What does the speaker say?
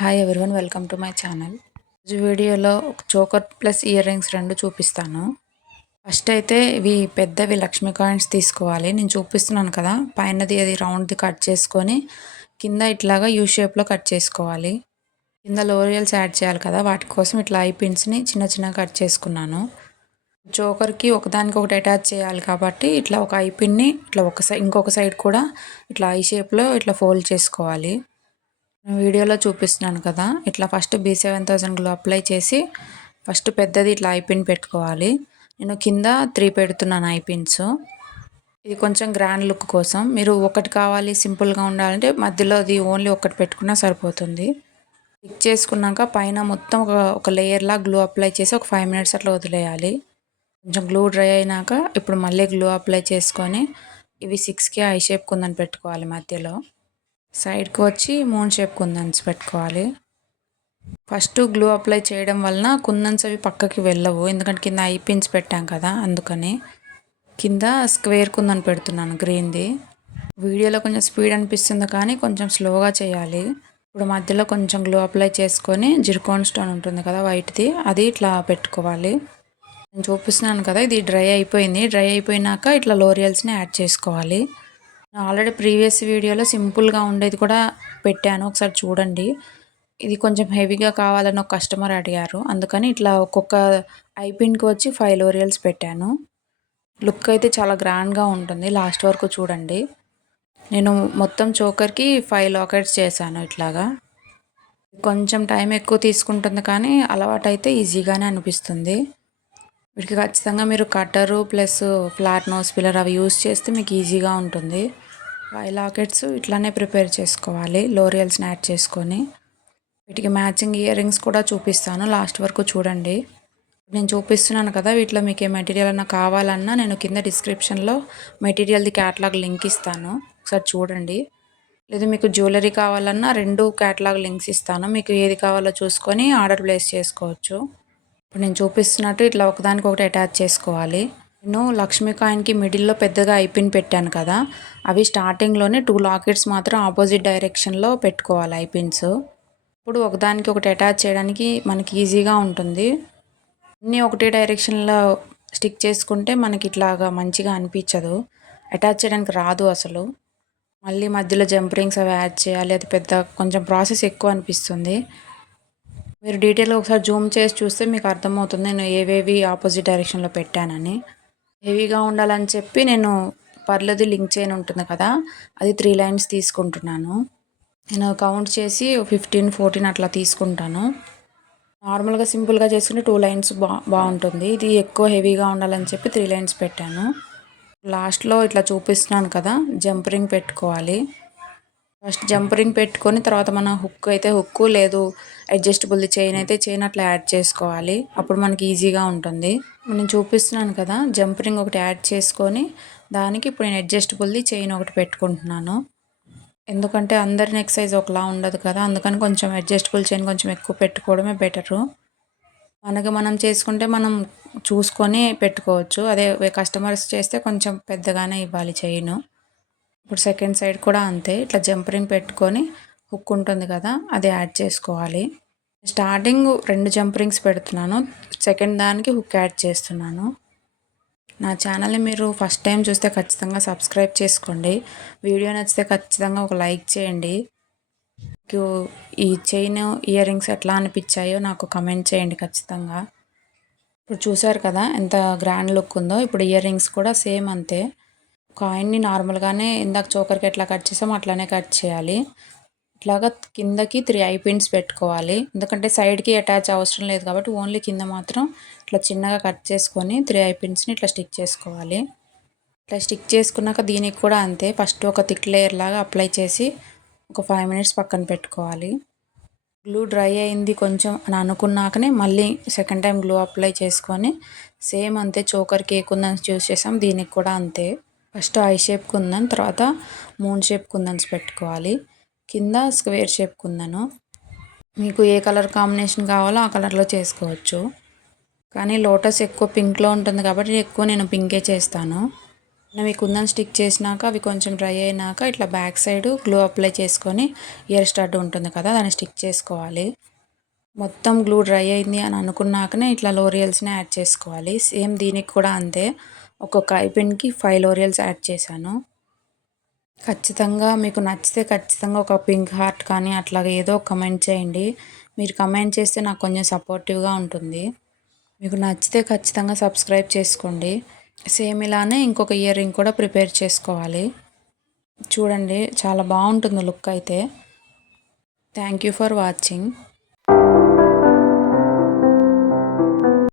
Hi everyone, welcome to my channel. ఈ వీడియోలో ఒక చోకర్ ప్లస్ ఇయర్ రింగ్స్ రెండు చూపిస్తాను. ఫస్ట్ అయితే ఇవి పెద్దవి లక్ష్మీ కాయిన్స్ తీసుకోవాలి. నేను చూపిస్తున్నాను కదా, పైనది అది రౌండ్ది కట్ చేసుకొని కింద ఇట్లాగా యూ షేప్లో కట్ చేసుకోవాలి. కింద లోరియల్స్ యాడ్ చేయాలి కదా, వాటి కోసం ఇట్లా ఐ పిన్స్ని చిన్న చిన్నగా కట్ చేసుకున్నాను. చోకర్కి ఒకదానికి ఒకటి అటాచ్ చేయాలి కాబట్టి ఇట్లా ఒక ఐ పిన్ని ఇట్లా ఇంకొక సైడ్ కూడా ఇట్లా ఐ షేప్లో ఇట్లా ఫోల్డ్ చేసుకోవాలి. వీడియోలో చూపిస్తున్నాను కదా, ఇట్లా ఫస్ట్ B7000 గ్లో అప్లై చేసి ఫస్ట్ పెద్దది ఇట్లా ఐ పిన్ పెట్టుకోవాలి. నేను కింద 3 పెడుతున్నాను ఐ పిన్స్. ఇది కొంచెం గ్రాండ్ లుక్ కోసం. మీరు ఒకటి కావాలి సింపుల్గా ఉండాలంటే మధ్యలో అది ఓన్లీ ఒకటి పెట్టుకున్నా సరిపోతుంది. ఫిక్స్ చేసుకున్నాక పైన మొత్తం ఒక లేయర్లా గ్లూ అప్లై చేసి ఒక 5 మినిట్స్ అట్లా వదిలేయాలి. కొంచెం గ్లూ డ్రై అయినాక ఇప్పుడు మళ్ళీ గ్లూ అప్లై చేసుకొని ఇవి 6కి ఐ షేప్ కుందని పెట్టుకోవాలి. మధ్యలో సైడ్కి వచ్చి మూన్ షేప్ కుందన్స్ పెట్టుకోవాలి. ఫస్ట్ గ్లూ అప్లై చేయడం వలన కుందన్స్ అవి పక్కకి వెళ్ళవు, ఎందుకంటే కింద ఐ పిన్స్ పెట్టాం కదా, అందుకని కింద స్క్వేర్ కుందన్ పెడుతున్నాను గ్రీన్ది. వీడియోలో కొంచెం స్పీడ్ అనిపిస్తుంది కానీ కొంచెం స్లోగా చేయాలి. ఇప్పుడు మధ్యలో కొంచెం గ్లూ అప్లై చేసుకొని జిర్కోన్ స్టోన్ ఉంటుంది కదా వైట్ది, అది ఇట్లా పెట్టుకోవాలి. నేను చూపిస్తున్నాను కదా, ఇది డ్రై అయిపోయింది. డ్రై అయిపోయినాక ఇట్లా లోరియల్స్ని యాడ్ చేసుకోవాలి. ఆల్రెడీ ప్రీవియస్ వీడియోలో సింపుల్గా ఉండేది కూడా పెట్టాను, ఒకసారి చూడండి. ఇది కొంచెం హెవీగా కావాలని ఒక కస్టమర్ అడిగారు, అందుకని ఇట్లా ఒక్కొక్క ఐ పిన్కి వచ్చి 5 లోరియల్స్ పెట్టాను. లుక్ అయితే చాలా గ్రాండ్గా ఉంటుంది, లాస్ట్ వరకు చూడండి. నేను మొత్తం చోకర్కి 5 లాకెట్స్ చేశాను. ఇట్లాగా కొంచెం టైం ఎక్కువ తీసుకుంటుంది కానీ అలవాటు అయితే ఈజీగానే అనిపిస్తుంది. వీటికి ఖచ్చితంగా మీరు కట్టరు ప్లస్ ఫ్లాట్ నోస్ పిల్లర్ అవి యూస్ చేస్తే మీకు ఈజీగా ఉంటుంది. 5 లాకెట్స్ ఇట్లానే ప్రిపేర్ చేసుకోవాలి, లోరియల్స్ని యాడ్ చేసుకొని. వీటికి మ్యాచింగ్ ఇయర్ రింగ్స్ కూడా చూపిస్తాను, లాస్ట్ వరకు చూడండి. నేను చూపిస్తున్నాను కదా, వీటిలో మీకు ఏ మెటీరియల్ అన్నా కావాలన్నా నేను కింద డిస్క్రిప్షన్లో మెటీరియల్ది క్యాటలాగ్ లింక్ ఇస్తాను, ఒకసారి చూడండి. లేదు మీకు జ్యువెలరీ కావాలన్నా 2 క్యాటలాగ్ లింక్స్ ఇస్తాను, మీకు ఏది కావాలో చూసుకొని ఆర్డర్ ప్లేస్ చేసుకోవచ్చు. ఇప్పుడు నేను చూపిస్తున్నట్టు ఇట్లా ఒకదానికి ఒకటి అటాచ్ చేసుకోవాలి. నేను లక్ష్మీ కాయిన్కి మిడిల్లో పెద్దగా ఐ పిన్ పెట్టాను కదా, అవి స్టార్టింగ్లోనే 2 లాకెట్స్ మాత్రం ఆపోజిట్ డైరెక్షన్లో పెట్టుకోవాలి ఐ పిన్స్. ఇప్పుడు ఒకదానికి ఒకటి అటాచ్ చేయడానికి మనకి ఈజీగా ఉంటుంది. అన్నీ ఒకటే డైరెక్షన్లో స్టిక్ చేసుకుంటే మనకి ఇట్లాగా మంచిగా అనిపించదు, అటాచ్ చేయడానికి రాదు అసలు. మళ్ళీ మధ్యలో జంప్ రింగ్స్ అవి యాడ్ చేయాలి, అది పెద్ద కొంచెం ప్రాసెస్ ఎక్కువ అనిపిస్తుంది. మీరు డీటెయిల్గా ఒకసారి జూమ్ చేసి చూస్తే మీకు అర్థమవుతుంది నేను ఏవేవి ఆపోజిట్ డైరెక్షన్లో పెట్టానని. హెవీగా ఉండాలని చెప్పి నేను పర్లది లింక్ చైన్ ఉంటుంది కదా, అది 3 లైన్స్ తీసుకుంటున్నాను. నేను కౌంట్ చేసి 15, 14 అట్లా తీసుకుంటాను. నార్మల్గా సింపుల్గా చేసుకుంటే 2 లైన్స్ బాగుంటుంది. ఇది ఎక్కువ హెవీగా ఉండాలని చెప్పి 3 లైన్స్ పెట్టాను. లాస్ట్లో ఇట్లా చూపిస్తున్నాను కదా, జంప్ రింగ్ పెట్టుకోవాలి. ఫస్ట్ జంప్ రింగ్ పెట్టుకొని తర్వాత మన హుక్ అయితే హుక్, లేదు అడ్జస్టబుల్ది చైన్ అయితే చైన్ అట్లా యాడ్ చేసుకోవాలి, అప్పుడు మనకి ఈజీగా ఉంటుంది. నేను చూపిస్తున్నాను కదా, జంప్ రింగ్ ఒకటి యాడ్ చేసుకొని దానికి ఇప్పుడు నేను అడ్జస్టబుల్ది చైన్ ఒకటి పెట్టుకుంటున్నాను. ఎందుకంటే అందరి నెక్ సైజ్ ఒకలా ఉండదు కదా, అందుకని కొంచెం అడ్జస్టబుల్ చైన్ కొంచెం ఎక్కువ పెట్టుకోవడమే బెటరు. మనకి మనం చేసుకుంటే మనం చూసుకొని పెట్టుకోవచ్చు, అదే కస్టమర్స్ చేస్తే కొంచెం పెద్దగానే ఇవ్వాలి చైన్. ఇప్పుడు సెకండ్ సైడ్ కూడా అంతే, ఇట్లా జంప్ రింగ్ పెట్టుకొని హుక్ ఉంటుంది కదా, అది యాడ్ చేసుకోవాలి. స్టార్టింగ్ 2 జంప్ రింగ్స్ పెడుతున్నాను, సెకండ్ దానికి హుక్ యాడ్ చేస్తున్నాను. నా ఛానల్ని మీరు ఫస్ట్ టైం చూస్తే ఖచ్చితంగా సబ్స్క్రైబ్ చేసుకోండి. వీడియో నచ్చితే ఖచ్చితంగా ఒక లైక్ చేయండి. మీకు ఈ చైన్ ఇయర్ రింగ్స్ ఎట్లా అనిపించాయో నాకు కమెంట్ చేయండి ఖచ్చితంగా. ఇప్పుడు చూసారు కదా ఎంత గ్రాండ్ లుక్ ఉందో. ఇప్పుడు ఇయర్ రింగ్స్ కూడా సేమ్ అంతే. కాయిన్ని నార్మల్గానే ఇందాక చోకర్కి ఎట్లా కట్ చేసామో అట్లానే కట్ చేయాలి. ఇట్లాగా కిందకి 3 ఐ పిన్స్ పెట్టుకోవాలి, ఎందుకంటే సైడ్కి అటాచ్ అవసరం లేదు కాబట్టి ఓన్లీ కింద మాత్రం ఇట్లా చిన్నగా కట్ చేసుకొని 3 ఐ పిన్స్ని ఇట్లా స్టిక్ చేసుకోవాలి. ఇట్లా స్టిక్ చేసుకున్నాక దీనికి కూడా అంతే, ఫస్ట్ ఒక థిక్ లేయర్ లాగా అప్లై చేసి ఒక 5 మినిట్స్ పక్కన పెట్టుకోవాలి. గ్లూ డ్రై అయింది కొంచెం అని అనుకున్నాకనే మళ్ళీ సెకండ్ టైం గ్లూ అప్లై చేసుకొని సేమ్ అంతే చోకర్కి ఏ కుందన్స్ యూస్ చేసాం దీనికి కూడా అంతే. ఫస్ట్ ఐ షేప్ కుందన్, తర్వాత మూన్ షేప్ కుందన్స్ పెట్టుకోవాలి, కింద స్క్వేర్ షేప్ కుందను. మీకు ఏ కలర్ కాంబినేషన్ కావాలో ఆ కలర్లో చేసుకోవచ్చు, కానీ లోటస్ ఎక్కువ పింక్లో ఉంటుంది కాబట్టి ఎక్కువ నేను పింకే చేస్తాను. అవి కుందన్ స్టిక్ చేసినాక అవి కొంచెం డ్రై అయినాక ఇట్లా బ్యాక్ సైడ్ గ్లూ అప్లై చేసుకొని ఇయర్ స్టడ్ ఉంటుంది కదా దాన్ని స్టిక్ చేసుకోవాలి. మొత్తం గ్లూ డ్రై అయింది అని అనుకున్నాకనే ఇట్లా లోరియల్స్ని యాడ్ చేసుకోవాలి. సేమ్ దీనికి కూడా అంతే. ఒక్కొక్క ఐపిన్కి 5 లోరియల్స్ యాడ్ చేశాను. ఖచ్చితంగా మీకు నచ్చితే ఖచ్చితంగా ఒక పింక్ హార్ట్ కానీ అట్లాగా ఏదో కమెంట్ చేయండి. మీరు కమెంట్ చేస్తే నాకు కొంచెం సపోర్టివ్గా ఉంటుంది. మీకు నచ్చితే ఖచ్చితంగా సబ్స్క్రైబ్ చేసుకోండి. సేమ్ ఇలానే ఇంకొక ఇయర్ రింగ్ కూడా ప్రిపేర్ చేసుకోవాలి. చూడండి చాలా బాగుంటుంది లుక్ అయితే. Thank you for watching.